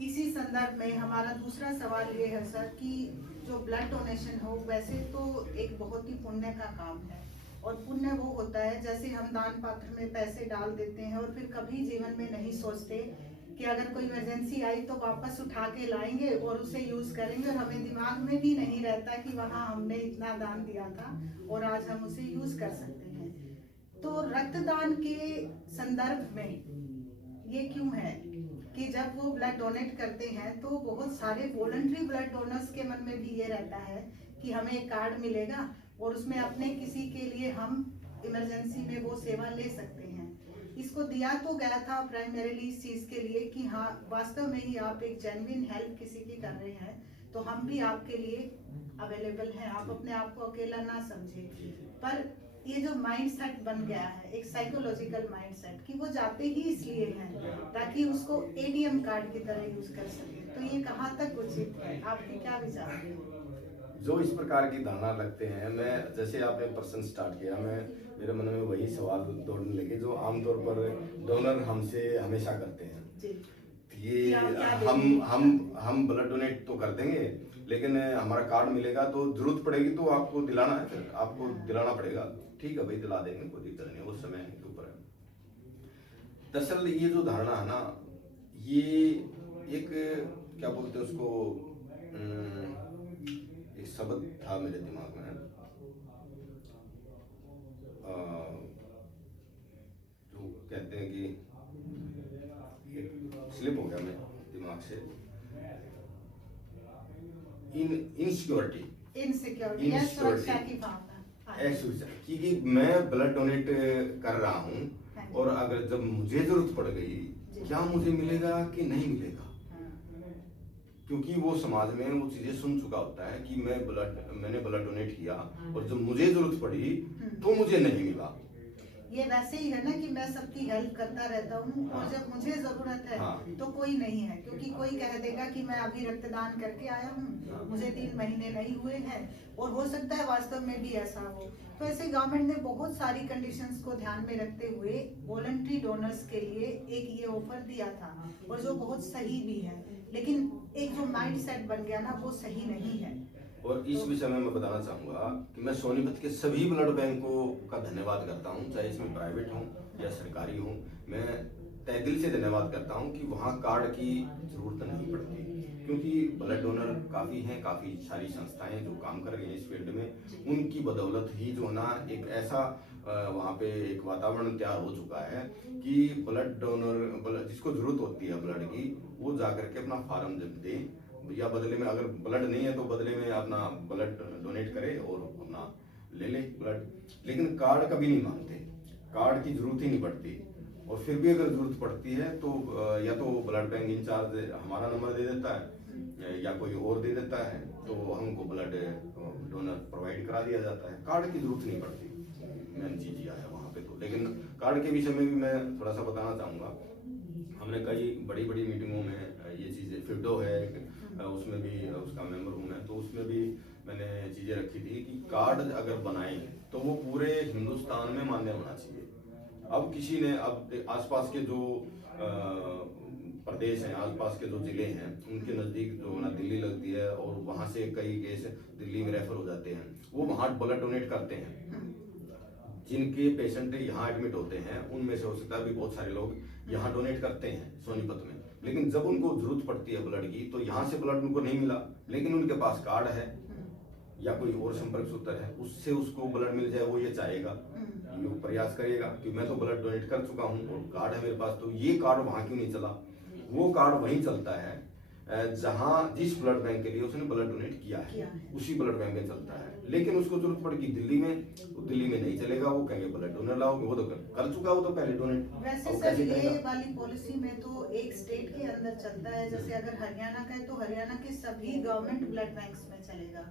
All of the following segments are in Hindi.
इसी संदर्भ में हमारा दूसरा सवाल ये है सर कि जो ब्लड डोनेशन हो वैसे तो एक बहुत ही पुण्य का काम है, और पुण्य वो होता है जैसे हम दान पात्र में पैसे डाल देते हैं और फिर कभी जीवन में नहीं सोचते कि अगर कोई इमरजेंसी आई तो वापस उठा के लाएंगे और उसे यूज करेंगे, और हमें दिमाग में भी नहीं रहता कि वहाँ हमने इतना दान दिया था और आज हम उसे यूज कर सकते हैं। तो रक्तदान के संदर्भ में ये क्यों है कि जब वो ब्लड डोनेट करते हैं तो बहुत सारे वॉलंटरी ब्लड डोनर्स के मन में भी ये रहता है कि हमें एक कार्ड मिलेगा और उसमें अपने किसी के लिए हम इमरजेंसी में वो सेवा ले सकते हैं। इसको दिया तो गया था प्राइमरीली इस चीज के लिए कि हाँ वास्तव में ही आप एक जेन्युइन हेल्प किसी की कर रहे हैं तो हम भी आपके लिए अवेलेबल हैं, आप अपने आप को अकेला ना समझे। पर ये जो माइंड सेट बन गया है, एक साइकोलॉजिकल माइंड सेट, कि वो जाते ही इसलिए हैं ताकि उसको एटीएम कार्ड की तरह यूज कर सके, तो ये कहाँ तक उचित है, आपके क्या विचार हैं? जो इस प्रकार की धारणा लगते हैं, मैं जैसे आपने प्रश्न स्टार्ट किया, मैं मेरे मन में वही सवाल दौड़ने लगे जो आमतौर पर डोनर हमसे हमेशा करते हैं जी। ये हम ब्लड डोनेट तो कर देंगे लेकिन हमारा कार्ड मिलेगा तो जरूरत पड़ेगी तो आपको दिलाना है, फिर आपको दिलाना पड़ेगा। ठीक है भाई, दिला देंगे, कोई दिक्कत नहीं, उस समय के ऊपर है। दरअसल ये जो धारणा है ना, ये एक क्या बोलते हैं उसको, एक शब्द था मेरे दिमाग में, जो कहते हैं कि स्लिप हो गया मेरे दिमाग से, इनसिक्योरिटी कि मैं ब्लड डोनेट कर रहा हूँ और अगर जब मुझे जरूरत पड़ गई क्या मुझे मिलेगा कि नहीं मिलेगा, क्योंकि वो समाज में वो चीजें सुन चुका होता है कि मैंने ब्लड डोनेट किया और जब मुझे जरूरत पड़ी तो मुझे नहीं मिला। ये वैसे ही है ना कि मैं सबकी हेल्प करता रहता हूँ और जब मुझे जरूरत है तो कोई नहीं है, क्योंकि कोई कह देगा कि मैं अभी रक्तदान करके आया हूँ, मुझे 3 महीने नहीं हुए हैं, और हो सकता है वास्तव में भी ऐसा हो। तो ऐसे गवर्नमेंट ने बहुत सारी कंडीशंस को ध्यान में रखते हुए वॉलंटरी डोनर्स के लिए एक ये ऑफर दिया था, और जो बहुत सही भी है, लेकिन एक जो माइंड सेट बन गया ना वो सही नहीं है। और इस विषय में मैं बताना चाहूँगा कि मैं सोनीपत के सभी ब्लड बैंकों का धन्यवाद करता हूँ, चाहे इसमें प्राइवेट हो या सरकारी हो। मैं तहे दिल से धन्यवाद करता हूँ कि वहाँ कार्ड की जरूरत नहीं पड़ती, क्योंकि ब्लड डोनर काफ़ी हैं, काफ़ी सारी संस्थाएं जो काम कर रही हैं इस फील्ड में, उनकी बदौलत ही जो है ना एक ऐसा वहाँ पे एक वातावरण तैयार हो चुका है कि ब्लड डोनर जिसको जरूरत होती है ब्लड की, वो जा करके अपना फार्म जब दे या बदले में अगर ब्लड नहीं है तो बदले में अपना ब्लड डोनेट करे और अपना ले ले ब्लड। लेकिन कार्ड कभी नहीं मांगते, कार्ड की जरूरत ही नहीं पड़ती, और फिर भी अगर जरूरत पड़ती है तो या तो ब्लड बैंक इंचार्ज हमारा नंबर दे देता है या कोई और दे देता है, तो हमको ब्लड डोनर प्रोवाइड करा दिया जाता है, कार्ड की जरूरत नहीं पड़ती। मेन चीज यह है वहाँ पे तो। लेकिन कार्ड के विषय में भी मैं थोड़ा सा बताना चाहूँगा, हमने कई बड़ी बड़ी मीटिंगों में ये चीज़ें, फिडो है उसमें भी उसका मेंबर हूँ मैं, तो उसमें भी मैंने चीज़ें रखी थी कि कार्ड अगर बनाए तो वो पूरे हिंदुस्तान में मान्य होना चाहिए। अब किसी ने, अब आसपास के जो प्रदेश हैं, आसपास के जो जिले हैं, उनके नज़दीक जो ना दिल्ली लगती है और वहाँ से कई केस दिल्ली में रेफर हो जाते हैं, वो वहाँ ब्लड डोनेट करते हैं। जिनके पेशेंट यहाँ एडमिट होते हैं उनमें से हो सकता है भी बहुत सारे लोग यहाँ डोनेट करते हैं सोनीपत में, लेकिन जब उनको जरूरत पड़ती है ब्लड की तो यहाँ से ब्लड उनको नहीं मिला, लेकिन उनके पास कार्ड है या कोई और संपर्क सूत्र है, उससे उसको ब्लड मिल जाए, वो ये चाहेगा, ये प्रयास करेगा कि मैं तो ब्लड डोनेट कर चुका हूँ और कार्ड है मेरे पास, तो ये कार्ड वहाँ क्यों नहीं चला। वो कार्ड वहीं चलता है जहाँ जिस ब्लड बैंक के लिए उसने ब्लड डोनेट किया है, उसी ब्लड बैंक में चलता है। लेकिन उसको जरूरत पड़ेगी दिल्ली में, तो दिल्ली में नहीं चलेगा, वो कहेंगे ब्लड डोनर लाओगे, वो तो कर चुका, वो तो पहले डोनेट। वैसे सर ये वाली पॉलिसी में तो एक स्टेट के अंदर चलता है, जैसे अगर हरियाणा का है तो हरियाणा के सभी गवर्नमेंट ब्लड बैंक्स में चलेगा,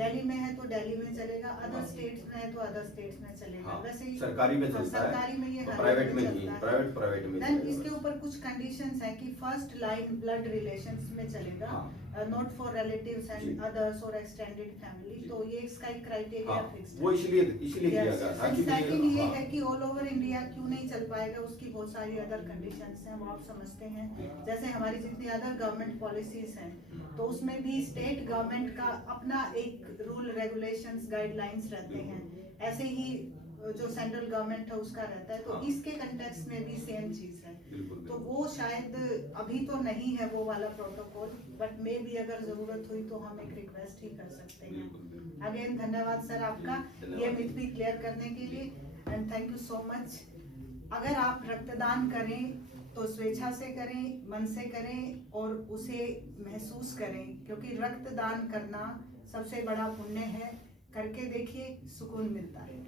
दिल्ली में है तो दिल्ली में चलेगा, अदर स्टेट्स में है तो अदर स्टेट्स में चलेगा। वैसे सरकारी में चलता है, सरकारी में ये प्राइवेट में नहीं, प्राइवेट में। इसके ऊपर कुछ कंडीशंस है कि फर्स्ट लाइन ब्लड रिलेशंस में चलेगा, नॉट फॉर रिलेटिव्स जी। एंड अदर्स और एक्सटेंडेड फैमिली, तो ये इसका एक क्राइटेरिया हाँ, फिक्स वो इसलिए किया गया था कि सेकंड ये हाँ, है कि ऑल ओवर इंडिया क्यों नहीं चल पाएगा, उसकी बहुत सारी अदर कंडीशंस हैं, वो आप समझते हैं। जैसे हमारी जितनी अदर गवर्नमेंट पॉलिसीज हैं, तो उसमें भी स्टेट गवर्नमेंट का अपना एक रूल रेगुलेशंस गाइडलाइंस रहते हैं, ऐसे ही जो सेंट्रल गवर्नमेंट है उसका रहता है, तो हाँ। इसके कंटेक्स्ट में भी सेम चीज है। बिल्कुल तो बिल्कुल। वो शायद अभी तो नहीं है वो वाला प्रोटोकॉल, बट मे भी अगर जरूरत हुई तो हम एक रिक्वेस्ट ही कर सकते हैं। बिल्कुल बिल्कुल। अगेन धन्यवाद सर आपका धन्यवाद। ये मिथ भी क्लियर करने के लिए, and thank you so much. अगर आप रक्तदान करें तो स्वेच्छा से करें, मन से करें और उसे महसूस करें, क्योंकि रक्तदान करना सबसे बड़ा पुण्य है। करके देखिए, सुकून मिलता है।